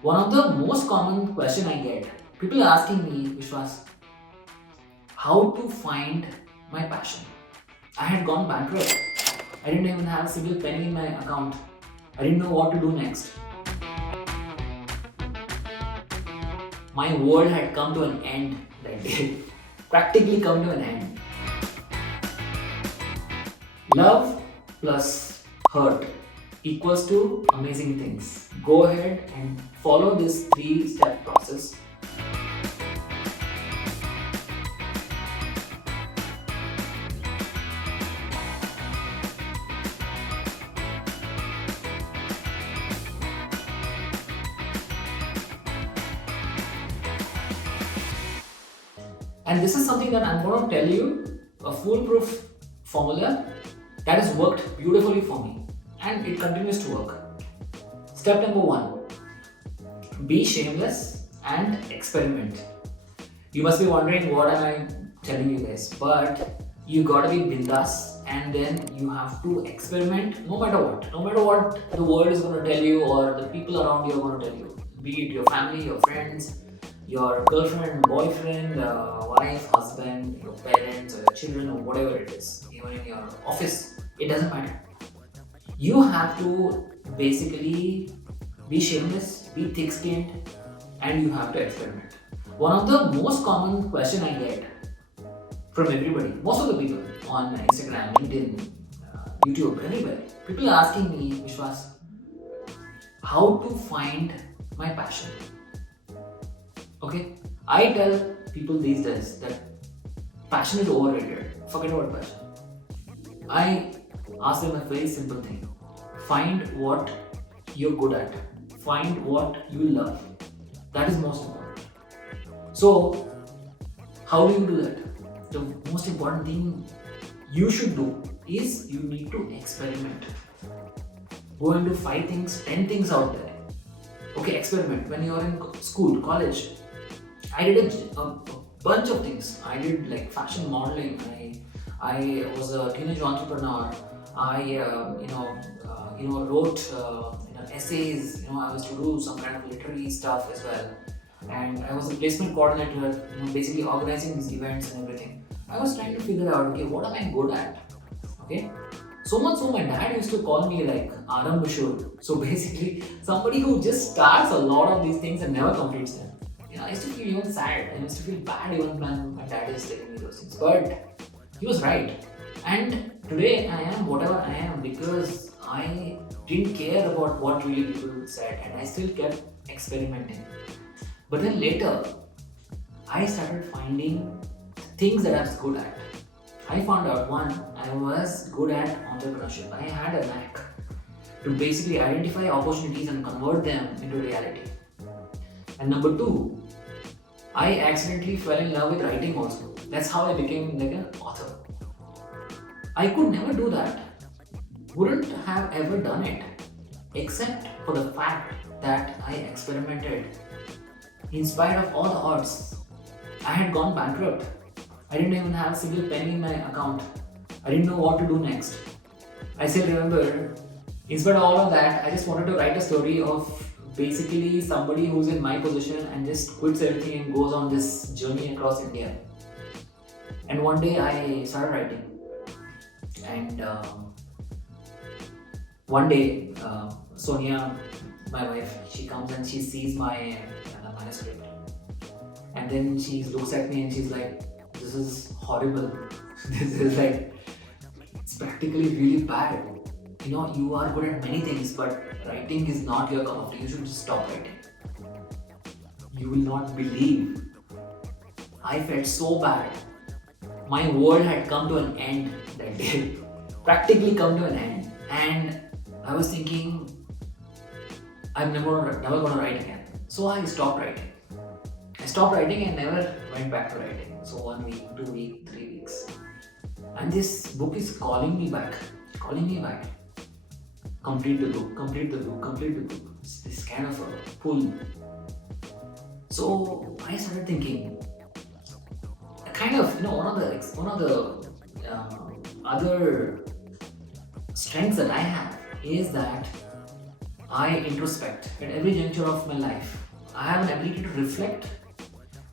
One of the most common question I get, people asking me, Vishwas, how to find my passion. I had gone bankrupt. I didn't even have a single penny in my account. I didn't know what to do next. My world had come to an end that day. Practically come to an end. Love plus hurt equals to amazing things. Go ahead and follow this 3-step process. And this is something that I'm going to tell you, a foolproof formula that has worked beautifully for me and it continues to work. Step number 1, be shameless and experiment. You must be wondering what am I telling you guys, but you gotta be bindas and then you have to experiment no matter what. No matter what the world is gonna tell you or the people around you are gonna tell you, be it your family, your friends, your girlfriend, boyfriend, wife, husband, your parents, or your children, or whatever it is, even in your office, it doesn't matter. You have to basically be shameless, be thick skinned, and you have to experiment. One of the most common question I get from everybody, most of the people on Instagram, LinkedIn, YouTube, anywhere, people are asking me, Vishwas, how to find my passion. Okay, I tell people these days that passion is overrated. Forget about passion. I ask them a very simple thing. Find what you're good at. Find what you love. That is most important. So, how do you do that? The most important thing you should do is you need to experiment. Go and do 5 things, 10 things out there. Okay, experiment. When you're in school, college, I did a bunch of things. I did like fashion modeling. I was a teenage entrepreneur. I wrote essays. I was to do some kind of literary stuff as well. And I was a placement coordinator. Basically organizing these events and everything. I was trying to figure out, okay, what am I good at? Okay. So much so my dad used to call me like Arambashur. So basically somebody who just starts a lot of these things and never completes them. I used to feel even sad. I used to feel bad even when my dad is telling me those things. But he was right. And today I am whatever I am because I didn't care about what really people said and I still kept experimenting. But then later, I started finding things that I was good at. I found out one, I was good at entrepreneurship. I had a knack to basically identify opportunities and convert them into reality. And number 2, I accidentally fell in love with writing also. That's how I became like an author. I could never do that. Wouldn't have ever done it. Except for the fact that I experimented. In spite of all the odds, I had gone bankrupt. I didn't even have a single penny in my account. I didn't know what to do next. I still remember, in spite of all of that, I just wanted to write a story of basically somebody who's in my position and just quits everything and goes on this journey across India. And one day I started writing, and one day Sonia, my wife, she comes and she sees my manuscript, and then she looks at me and she's like, "This is horrible. This is like, it's practically really bad. You are good at many things, but writing is not your cup of tea. You should just stop writing." You will not believe. I felt so bad. My world had come to an end that day. Practically come to an end. And I was thinking, I'm never gonna write again. So I stopped writing. I stopped writing and never went back to writing. So 1 week, 2 weeks, 3 weeks. And this book is calling me back. Complete the book, complete the book, complete the book. It's this kind of a pull. So I started thinking, kind of, one of the other strengths that I have is that I introspect at every juncture of my life. I have an ability to reflect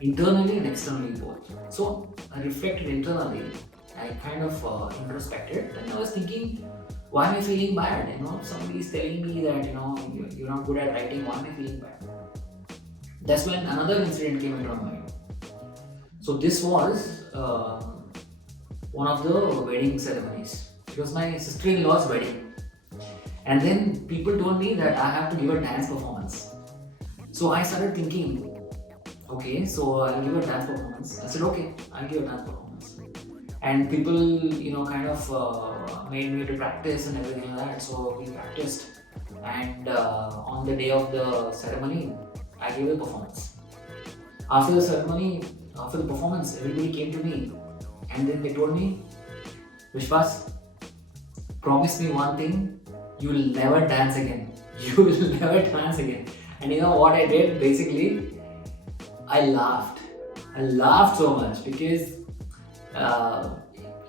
internally and externally both. So I reflected internally. I kind of introspected, and I was thinking, why am I feeling bad? Somebody is telling me that you're not good at writing. Why am I feeling bad? That's when another incident came into my mind. So this was one of the wedding ceremonies. It was my sister-in-law's wedding, and then people told me that I have to give a dance performance. So I started thinking, okay, so I'll give a dance performance. I said, okay, I'll give a dance performance. And people, kind of made me to practice and everything like that. So we practiced. And on the day of the ceremony, I gave a performance. After the ceremony, after the performance, everybody came to me. And then they told me, Vishwas, promise me one thing, you will never dance again. You will never dance again. And you know what I did? Basically, I laughed. I laughed so much because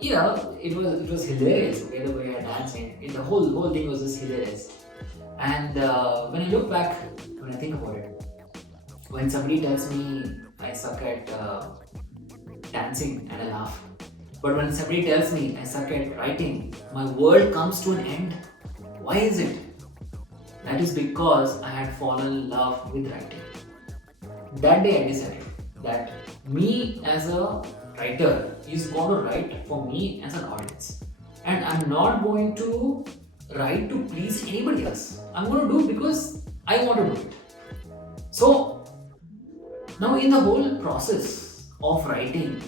it was hilarious. Okay, the way I danced, the whole thing was just hilarious. And when I look back, when I think about it, when somebody tells me I suck at dancing, and I laugh. But when somebody tells me I suck at writing, my world comes to an end. Why is it? That is because I had fallen in love with writing. That day I decided that me as a writer is going to write for me as an audience. And I'm not going to write to please anybody else. I'm going to do it because I want to do it. So now in the whole process of writing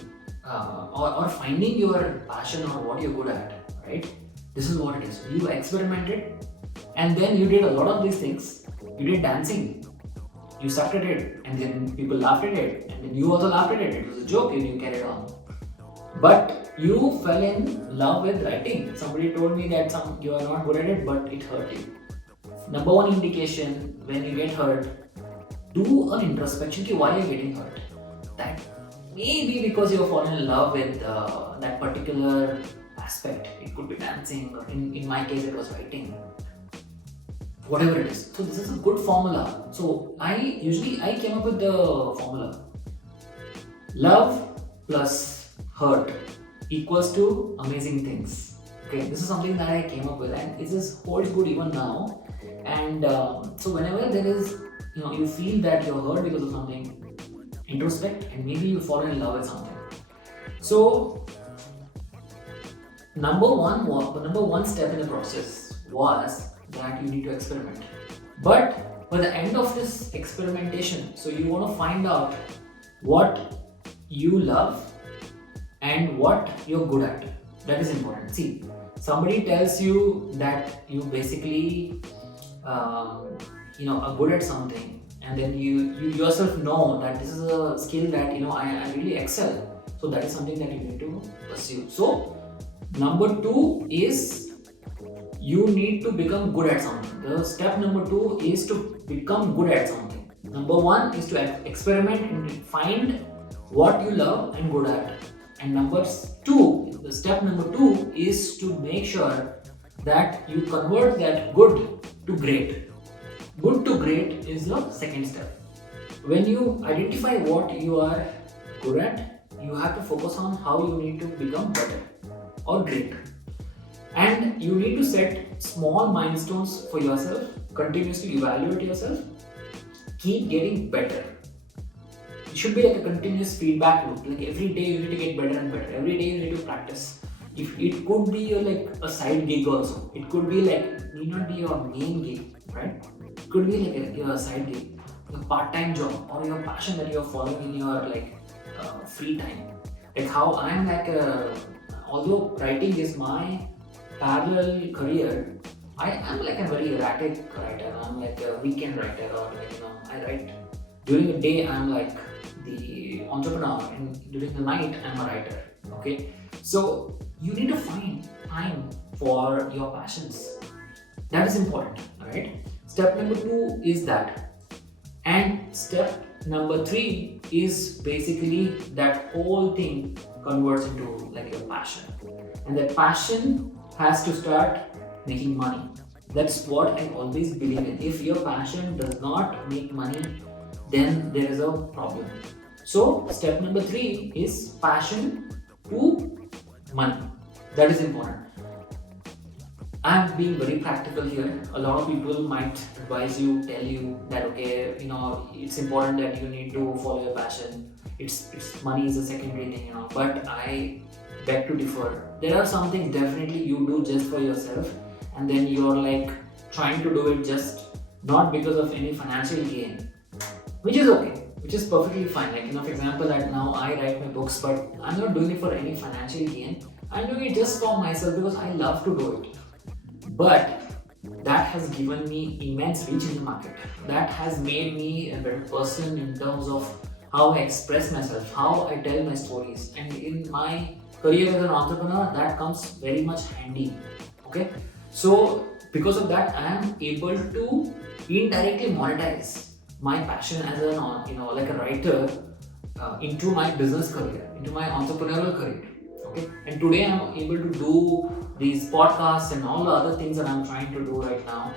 or finding your passion or what you're good at, right? This is what it is. You experimented and then you did a lot of these things. You did dancing. You sucked at it and then people laughed at it and then you also laughed at it. It was a joke and you carried on. But you fell in love with writing. Somebody told me that you are not good at it, but it hurt you. Number one indication when you get hurt, do an introspection ki why you're getting hurt. That may be because you're fallen in love with that particular aspect. It could be dancing, or in my case it was writing. Whatever it is. So this is a good formula. So I came up with the formula. Love plus hurt equals to amazing things. Okay, this is something that I came up with, and it just holds good even now. And so whenever there is, you feel that you're hurt because of something, introspect and maybe you fall in love with something. So number one step in the process was that you need to experiment. But by the end of this experimentation, so you want to find out what you love and what you're good at. That is important. See, somebody tells you that you basically are good at something, and then you yourself know that this is a skill that I really excel. So that is something that you need to pursue. So number 2 is you need to become good at something. The step number 2 is to become good at something. Number 1 is to experiment and find what you love and good at. And the step number 2 is to make sure that you convert that good to great. Good to great is the second step. When you identify what you are good at, you have to focus on how you need to become better or great. And you need to set small milestones for yourself, continuously evaluate yourself, keep getting better. It should be like a continuous feedback loop. Like every day you need to get better and better. Every day you need to practice. If it could be like a side gig also. It could be need not be your main gig, right? It could be like your side gig, your part-time job, or your passion that you're following in your free time. Like how I'm although writing is my parallel career, I am like a very erratic writer. I'm like a weekend writer, or I write during the day. I'm like the entrepreneur, and during the night I'm a writer. Okay, so you need to find time for your passions. That is important. All right. Step number 2 is that, and step number 3 is basically that whole thing converts into like your passion, and that passion has to start making money. That's what I always believe in. If your passion does not make money, then there is a problem. So, step number three is passion to money. That is important. I'm being very practical here. A lot of people might advise you, tell you that okay, it's important that you need to follow your passion. It's money is a secondary thing, But I beg to differ. There are some things definitely you do just for yourself, and then you're like trying to do it just not because of any financial gain, which is okay, which is perfectly fine. Like, for example, that now I write my books, but I'm not doing it for any financial gain. I'm doing it just for myself because I love to do it. But that has given me immense reach in the market. That has made me a better person in terms of how I express myself, how I tell my stories. And in my career as an entrepreneur, that comes very much handy. Okay? So, because of that, I am able to indirectly monetize my passion as an, like a writer into my business career, into my entrepreneurial career. Okay, and today I'm able to do these podcasts and all the other things that I'm trying to do right now.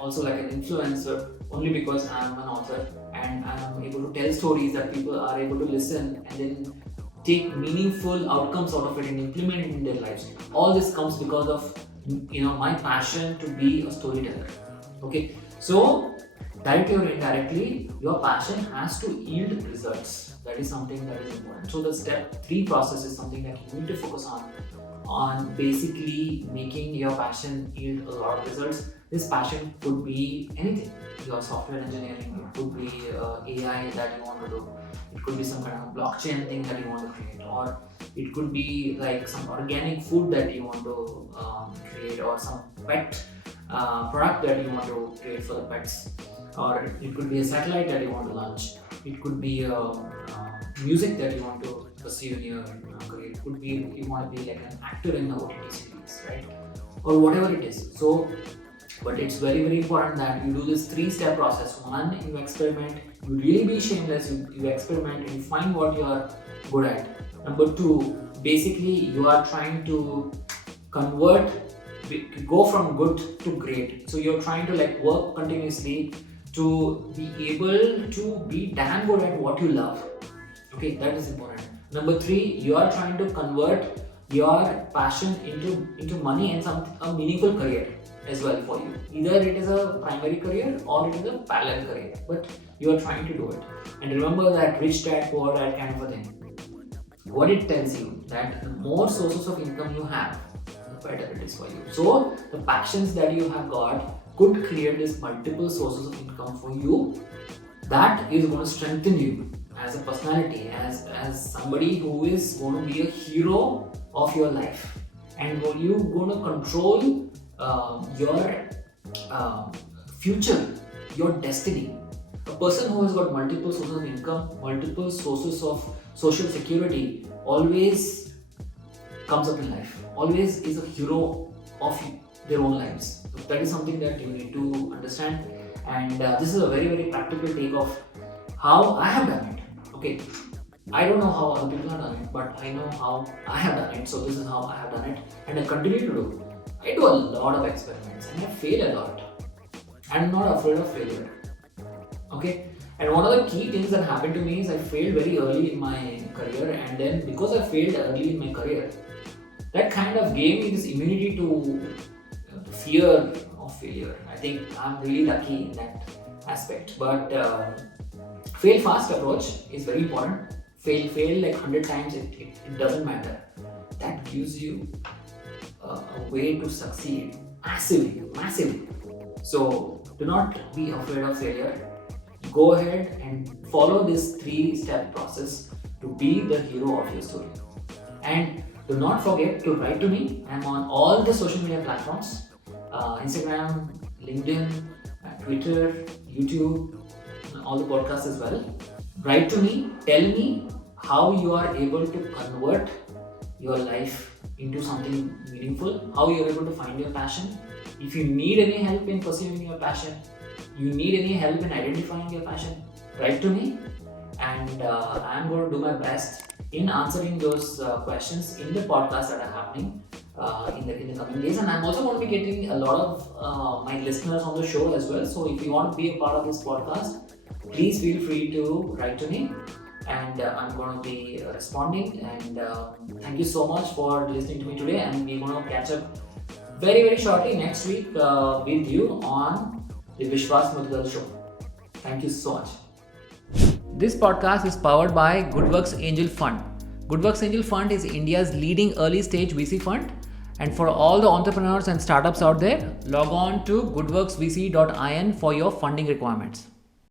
Also, like an influencer, only because I'm an author and I'm able to tell stories that people are able to listen and then take meaningful outcomes out of it and implement it in their lives. All this comes because of my passion to be a storyteller. Okay, so directly or indirectly, your passion has to yield results. That is something that is important. So the step 3 process is something that you need to focus on basically making your passion yield a lot of results. This passion could be anything. Your software engineering, it could be AI that you want to do. It could be some kind of blockchain thing that you want to create, or it could be like some organic food that you want to create, or some pet product that you want to create for the pets, or it could be a satellite that you want to launch. It could be music that you want to pursue in your career. It could be you want to be like an actor in the OTT series, right? Or whatever it is. So, but it's very, very important that you do this 3-step process. One, you experiment. You really be shameless. You experiment and you find what you are good at. Number 2, basically you are trying to go from good to great. So you're trying to like work continuously to be able to be damn good at what you love. Okay, that is important. Number 3, you are trying to convert your passion into money and a meaningful career as well for you. Either it is a primary career or it is a parallel career, but you are trying to do it. And remember that rich dad, poor dad kind of a thing. What it tells you that the more sources of income you have, the better it is for you. So the passions that you have got could create this multiple sources of income for you. That is going to strengthen you as a personality, as somebody who is going to be a hero of your life, and you're going to control your future, your destiny. A person who has got multiple sources of income, multiple sources of social security, always comes up in life, always is a hero of their own lives. So that is something that you need to understand, and this is a very, very practical take of how I have done it. Okay, I don't know how other people have done it, but I know how I have done it. So this is how I have done it, and I continue to do. I do a lot of experiments and I fail a lot. I'm not afraid of failure. Okay, and one of the key things that happened to me is I failed very early in my career, and then because I failed early in my career, that kind of gave me this immunity to fear of failure. I think I'm really lucky in that aspect. But fail fast approach is very important. Fail like 100 times, it doesn't matter. That gives you a way to succeed massively. So do not be afraid of failure. Go ahead and follow this 3-step process to be the hero of your story. And do not forget to write to me. I'm on all the social media platforms, Instagram, LinkedIn, Twitter, YouTube, all the podcasts as well. Write to me, tell me how you are able to convert your life into something meaningful, how you are able to find your passion. If you need any help in pursuing your passion, you need any help in identifying your passion, write to me, and I'm going to do my best in answering those questions in the podcasts that are happening. in the coming days. And I'm also going to be getting a lot of my listeners on the show as well. So if you want to be a part of this podcast, please feel free to write to me, and I'm going to be responding. And thank you so much for listening to me today. And we're going to catch up very shortly next week with you on the Vishwas Mudagal show. Thank you so much. This podcast is powered by GoodWorks Angel Fund. GoodWorks Angel Fund is India's leading early stage VC fund. And for all the entrepreneurs and startups out there, log on to goodworksvc.in for your funding requirements.